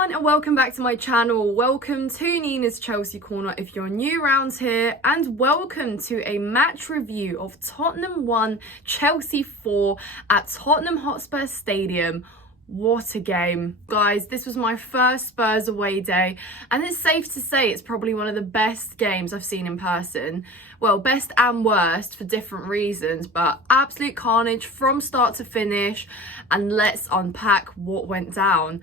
everyone and welcome back to my channel. Welcome to Nina's Chelsea Corner if you're new around here, and welcome to a match review of Tottenham 1, Chelsea 4 at Tottenham Hotspur Stadium. What a game. Guys, this was my first Spurs away day, and it's safe to say it's probably one of the best games I've seen in person. Well, best and worst for different reasons, but absolute carnage from start to finish, and let's unpack what went down.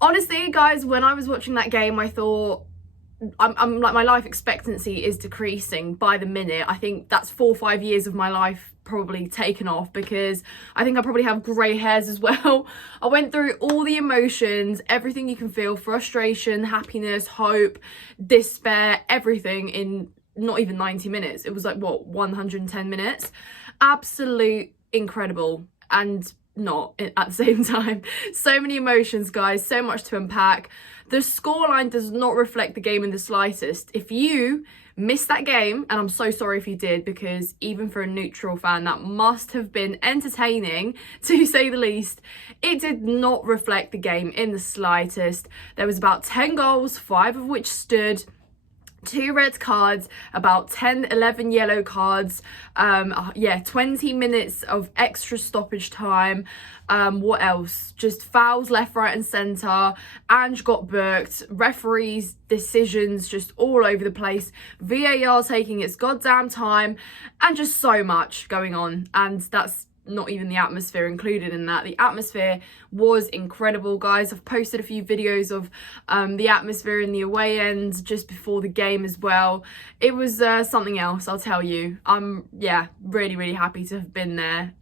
Honestly, guys, when I was watching that game, I thought, I'm like, my life expectancy is decreasing by the minute. I think that's 4 or 5 years of my life probably taken off, because I think I probably have grey hairs as well. I went through all the emotions, everything you can feel: frustration, happiness, hope, despair, everything in not even 90 minutes. It was like, what, 110 minutes? Absolute incredible, and not at the same time. So many emotions, guys, so much to unpack. The scoreline does not reflect the game in the slightest. If you missed that game, and I'm so sorry if you did, because even for a neutral fan that must have been entertaining to say the least, it did not reflect the game in the slightest. There was about 10 goals, 5 of which stood, 2 red cards, about 10-11 yellow cards, 20 minutes of extra stoppage time. What else? Just fouls left, right and centre. Ange got booked. Referees' decisions just all over the place. VAR taking its goddamn time, and just so much going on. And that's not even the atmosphere included in that. The atmosphere was incredible, guys. I've posted a few videos of the atmosphere in the away end just before the game as well. It was something else, I'll tell you. I'm really happy to have been there.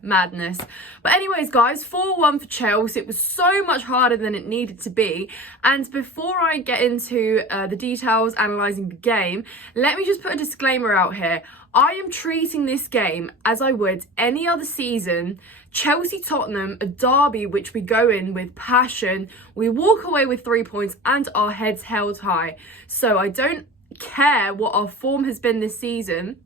Madness. But anyways, guys, 4-1 for Chelsea. It was so much harder than it needed to be. And before I get into the details analysing the game, let me just put a disclaimer out here. I am treating this game as I would any other season. Chelsea-Tottenham, a derby which we go in with passion. We walk away with 3 points and our heads held high. So I don't care what our form has been this season.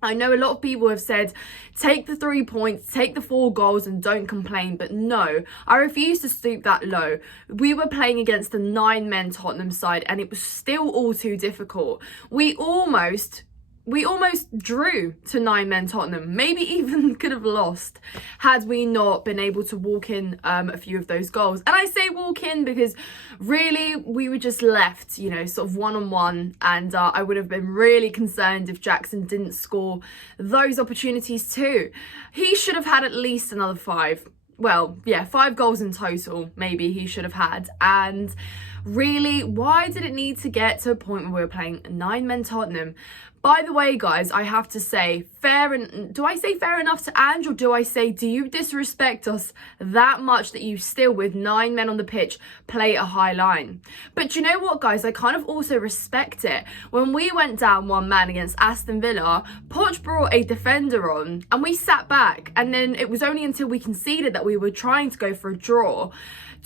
I know a lot of people have said, take the 3 points, take the 4 goals and don't complain. But no, I refuse to stoop that low. We were playing against a 9-man Tottenham side, and it was still all too difficult. We almost drew to 9-man Tottenham, maybe even could have lost had we not been able to walk in a few of those goals. And I say walk in because really we were just left, you know, sort of one-on-one, and I would have been really concerned if Jackson didn't score those opportunities too. He should have had at least another 5. Well, yeah, 5 goals in total, maybe he should have had. And really, why did it need to get to a point where we were playing 9-man Tottenham? By the way, guys, I have to say, do I say fair enough to Ange, or do I say, do you disrespect us that much that you still, with 9 men on the pitch, play a high line? But you know what, guys, I kind of also respect it. When we went down 1 man against Aston Villa, Poch brought a defender on and we sat back, and then it was only until we conceded that we were trying to go for a draw.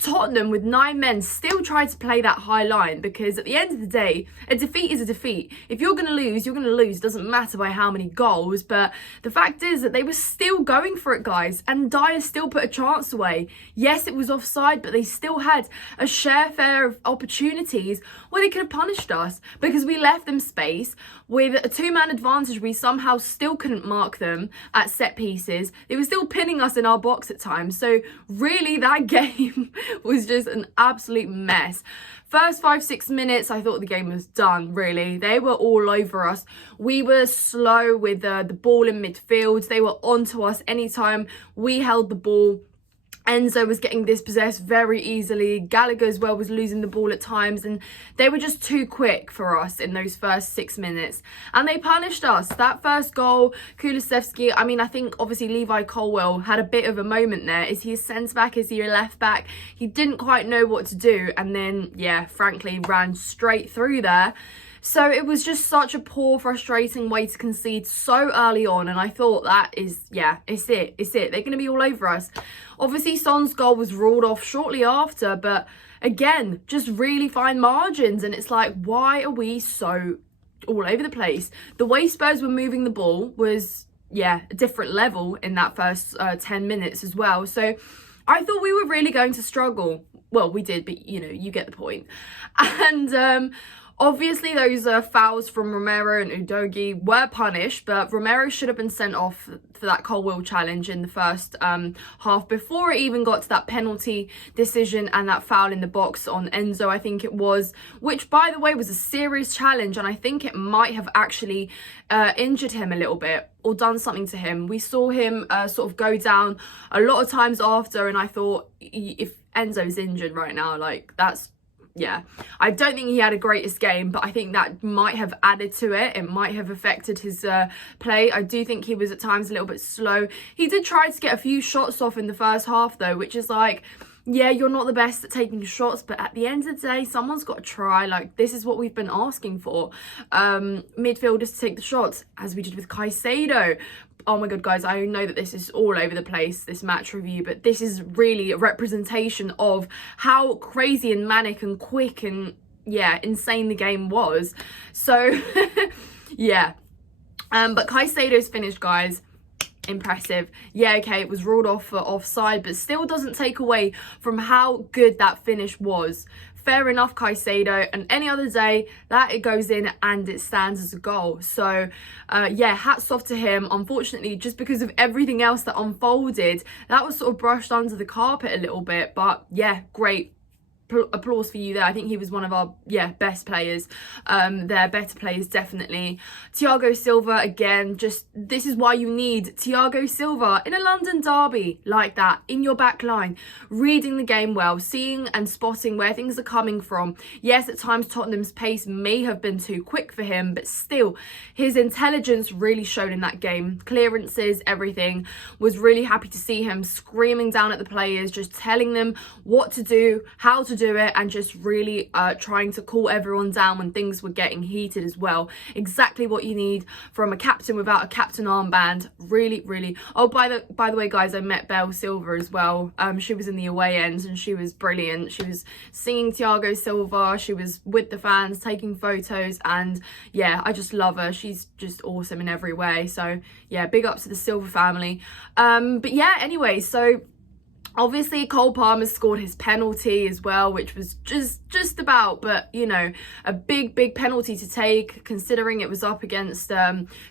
Tottenham, with 9 men, still tried to play that high line, because at the end of the day, a defeat is a defeat. If you're going to lose, you're going to lose. It doesn't matter by how many goals. But the fact is that they were still going for it, guys, and Dyer still put a chance away. Yes, it was offside, but they still had a share of opportunities where they could have punished us, because we left them space. With a 2-man advantage, we somehow still couldn't mark them at set pieces. They were still pinning us in our box at times. So really, that game was just an absolute mess. First 5-6 minutes, I thought the game was done, really. They were all over us. We were slow with the ball in midfield. They were onto us anytime we held the ball. Enzo was getting dispossessed very easily. Gallagher as well was losing the ball at times, and they were just too quick for us in those first 6 minutes. And they punished us. That first goal, Kulusevski, I mean, I think obviously Levi Colwill had a bit of a moment there. Is he a centre-back? Is he a left-back? He didn't quite know what to do, and then, yeah, frankly, ran straight through there. So it was just such a poor, frustrating way to concede so early on. And I thought that is, it's it. They're going to be all over us. Obviously, Son's goal was ruled off shortly after. But again, just really fine margins. And it's like, why are we so all over the place? The way Spurs were moving the ball was, a different level in that first 10 minutes as well. So I thought we were really going to struggle. well, we did, but you know, you get the point. And obviously those fouls from Romero and Udogie were punished, but Romero should have been sent off for that Colwill challenge in the first half before it even got to that penalty decision and that foul in the box on Enzo, I think it was, which by the way was a serious challenge, and I think it might have actually injured him a little bit or done something to him. We saw him sort of go down a lot of times after, and I thought, if Enzo's injured right now, like that's, yeah, I don't think he had a greatest game, but I think that might have added to it. It might have affected his play. I do think he was at times a little bit slow. He did try to get a few shots off in the first half though, which is like, yeah, you're not the best at taking shots, but at the end of the day, someone's got to try. Like, this is what we've been asking for. Midfielders to take the shots, as we did with Caicedo. Oh my god, guys, I know that this is all over the place, this match review, but this is really a representation of how crazy and manic and quick and, yeah, insane the game was. So, yeah. But Caicedo's finished, guys. Impressive. Yeah, okay, it was ruled off for offside, but still doesn't take away from how good that finish was. Fair enough, Caicedo, and any other day that it goes in and it stands as a goal. So yeah, hats off to him. Unfortunately, just because of everything else that unfolded, that was sort of brushed under the carpet a little bit. But yeah, great. Applause for you there. I think he was one of our best players there, better players definitely. Thiago Silva, again, just this is why you need Thiago Silva in a London derby like that, in your back line, reading the game well, seeing and spotting where things are coming from. Yes, at times Tottenham's pace may have been too quick for him, but still his intelligence really showed in that game. Clearances, everything. Was really happy to see him screaming down at the players, just telling them what to do, how to do it, and just really trying to cool everyone down when things were getting heated as well. Exactly what you need from a captain without a captain armband. Really, really. Oh, by the way, guys, I met Belle Silva as well. She was in the away end and she was brilliant. She was singing Thiago Silva. She was with the fans, taking photos, and yeah, I just love her. She's just awesome in every way. So yeah, big up to the Silva family. But yeah, anyway, so obviously Cole Palmer scored his penalty as well, which was just about, but you know, a big penalty to take, considering it was up against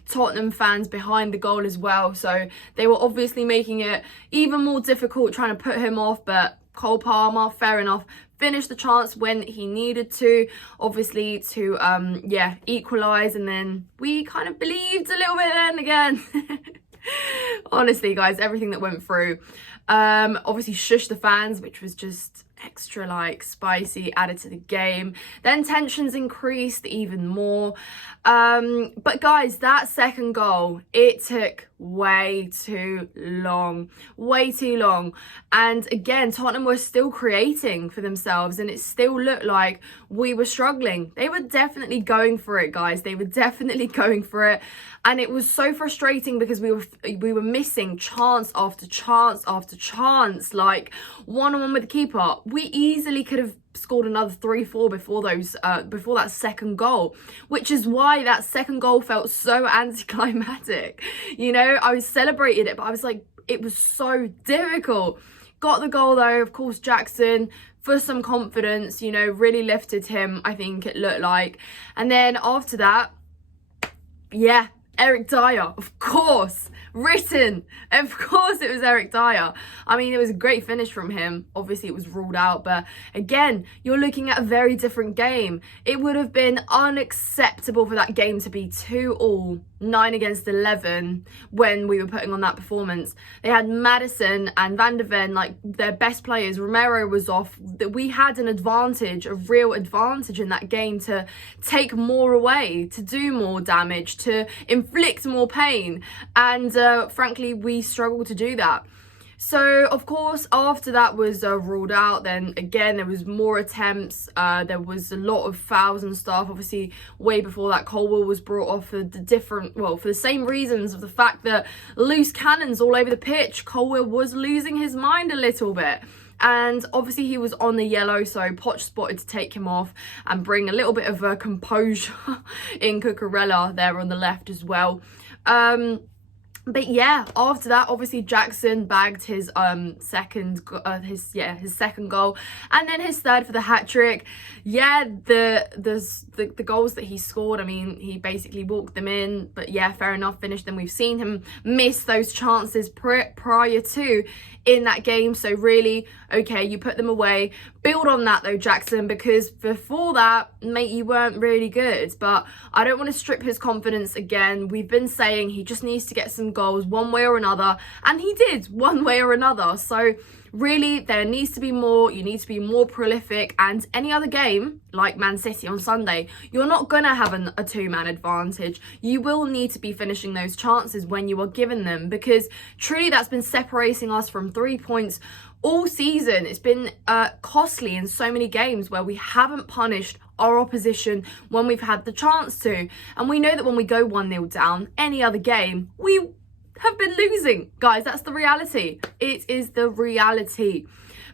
Tottenham fans behind the goal as well. So they were obviously making it even more difficult, trying to put him off. But Cole Palmer, fair enough, finished the chance when he needed to, obviously to equalise, and then we kind of believed a little bit then again. Honestly, guys, everything that went through. Obviously shush the fans, which was just extra like spicy, added to the game. Then tensions increased even more. But guys, that second goal, it took way too long. And again, Tottenham were still creating for themselves, and it still looked like we were struggling. They were definitely going for it, guys. They were definitely going for it. And it was so frustrating because we were missing chance after chance after chance, like one-on-one with the keeper. We easily could have scored another 3-4 before that second goal, which is why that second goal felt so anticlimactic. You know, I was celebrated it, but I was like, it was so difficult. Got the goal though, of course. Jackson, for some confidence, you know, really lifted him, I think it looked like. And then after that, yeah, Eric Dyer, of course, written. Of course it was Eric Dyer. I mean, it was a great finish from him. Obviously it was ruled out, but again, you're looking at a very different game. It would have been unacceptable for that game to be 2-2, 9 against 11 when we were putting on that performance. They had Maddison and Van de Ven, like their best players. Romero was off. That we had an advantage, a real advantage in that game to take more away, to do more damage, to inflict more pain, and frankly we struggled to do that. So of course after that was ruled out, then again there was more attempts, there was a lot of fouls and stuff. Obviously way before that, Colwill was brought off for the same reasons of the fact that loose cannons all over the pitch. Colwill was losing his mind a little bit. And obviously he was on the yellow, so Poch spotted to take him off and bring a little bit of composure in Cucurella there on the left as well. But yeah, after that, obviously Jackson bagged his second goal, and then his third for the hat trick. Yeah, the goals that he scored, I mean, he basically walked them in. But yeah, fair enough, finished them. We've seen him miss those chances prior to in that game. So really, okay, you put them away. Build on that though, Jackson, because before that, mate, you weren't really good. But I don't want to strip his confidence again. We've been saying he just needs to get some goals one way or another, and he did one way or another. So really, there needs to be more. You need to be more prolific, and any other game like Man City on Sunday, you're not gonna have a two-man advantage. You will need to be finishing those chances when you are given them, because truly that's been separating us from 3 points all season. It's been costly in so many games where we haven't punished our opposition when we've had the chance to. And we know that when we go 1-0 down, any other game, we have been losing. Guys, that's the reality. It is the reality.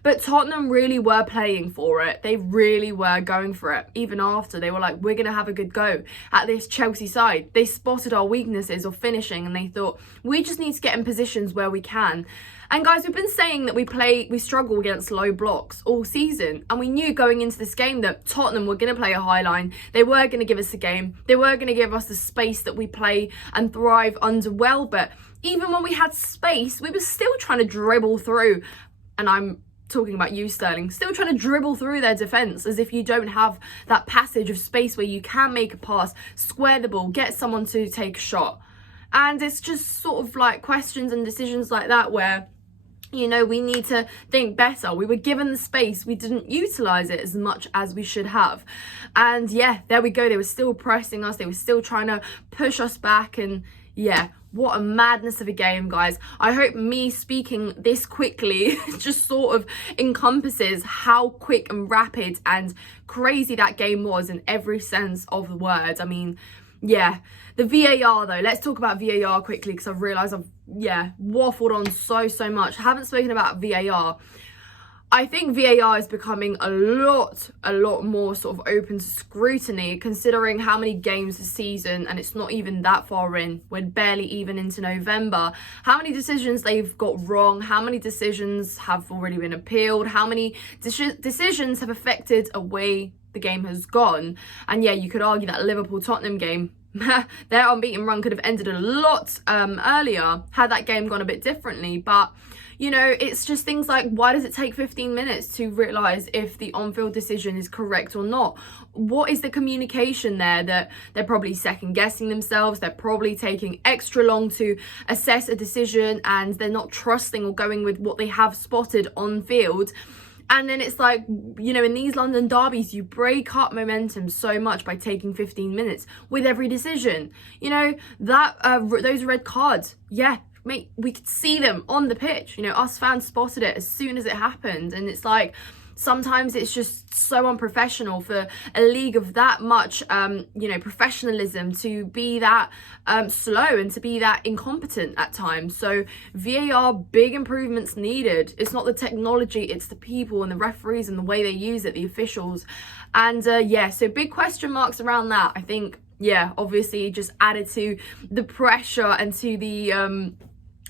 But Tottenham really were playing for it. They really were going for it. Even after, they were like, we're going to have a good go at this Chelsea side. They spotted our weaknesses of finishing, and they thought, we just need to get in positions where we can. And guys, we've been saying that we struggle against low blocks all season. And we knew going into this game that Tottenham were going to play a high line. They were going to give us a game. They were going to give us the space that we play and thrive under well. But even when we had space, we were still trying to dribble through. And I'm talking about you, Sterling, still trying to dribble through their defence, as if you don't have that passage of space where you can make a pass, square the ball, get someone to take a shot. And it's just sort of like questions and decisions like that where, you know, we need to think better. We were given the space, we didn't utilise it as much as we should have. And yeah, there we go. They were still pressing us. They were still trying to push us back. And yeah, what a madness of a game, guys. I hope me speaking this quickly just sort of encompasses how quick and rapid and crazy that game was in every sense of the word. I mean, yeah, the VAR though, let's talk about VAR quickly, because I've realised I've waffled on so much. I haven't spoken about VAR. I think VAR is becoming a lot more sort of open to scrutiny, considering how many games this season, and it's not even that far in, we're barely even into November, how many decisions they've got wrong, how many decisions have already been appealed, how many decisions have affected a way the game has gone. And yeah, you could argue that Liverpool-Tottenham game, their unbeaten run could have ended a lot earlier had that game gone a bit differently. But you know, it's just things like, why does it take 15 minutes to realise if the on-field decision is correct or not? What is the communication there? That they're probably second guessing themselves, they're probably taking extra long to assess a decision, and they're not trusting or going with what they have spotted on field. And then it's like, you know, in these London derbies, you break up momentum so much by taking 15 minutes with every decision. You know, that those red cards, yeah, mate, we could see them on the pitch. You know, us fans spotted it as soon as it happened. And it's like, sometimes it's just so unprofessional for a league of that much, you know, professionalism to be that slow and to be that incompetent at times. So VAR, big improvements needed. It's not the technology, it's the people and the referees and the way they use it, the officials. And yeah, so big question marks around that. I think, yeah, obviously just added to the pressure and to the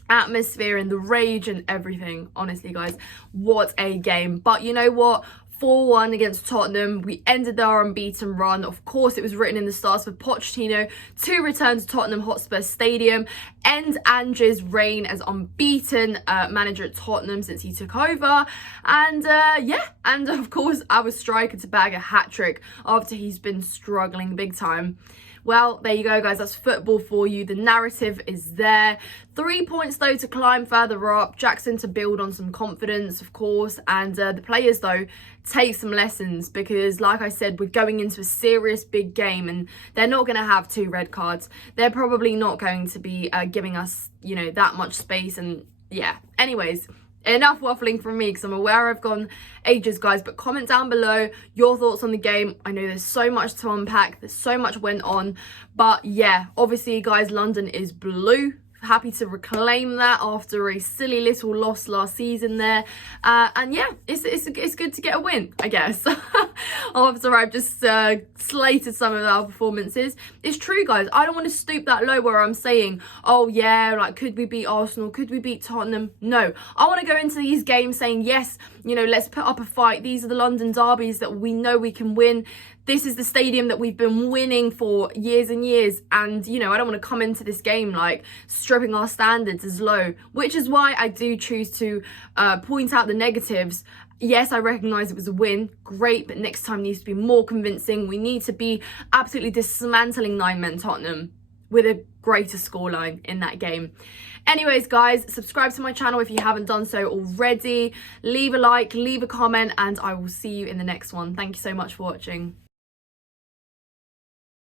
atmosphere and the rage and everything. Honestly, guys, what a game. But you know what? 4-1 against Tottenham. We ended our unbeaten run. Of course, it was written in the stars for Pochettino to return to Tottenham Hotspur Stadium, end Ange's reign as unbeaten manager at Tottenham since he took over. And yeah, and of course, our striker to bag a hat-trick after he's been struggling big time. Well, there you go, guys. That's football for you. The narrative is there. 3 points, though, to climb further up. Jackson to build on some confidence, of course. And the players, though, take some lessons because, like I said, we're going into a serious big game and they're not going to have 2 red cards. They're probably not going to be giving us, you know, that much space. And, yeah. Anyways, enough waffling from me because I'm aware I've gone ages, guys, but comment down below your thoughts on the game. I know there's so much to unpack, there's so much went on, but yeah, obviously, guys, London is blue Happy to reclaim that after a silly little loss last season there. And yeah, it's good to get a win, I guess. After I've just slated some of our performances. It's true, guys. I don't want to stoop that low where I'm saying, oh yeah, like, could we beat Arsenal? Could we beat Tottenham? No. I want to go into these games saying, yes, you know, let's put up a fight. These are the London derbies that we know we can win. This is the stadium that we've been winning for years and years. And, you know, I don't want to come into this game like stripping our standards as low, which is why I do choose to point out the negatives. Yes, I recognise it was a win. Great, but next time needs to be more convincing. We need to be absolutely dismantling 9-men Tottenham with a greater scoreline in that game. Anyways, guys, subscribe to my channel if you haven't done so already. Leave a like, leave a comment, and I will see you in the next one. Thank you so much for watching.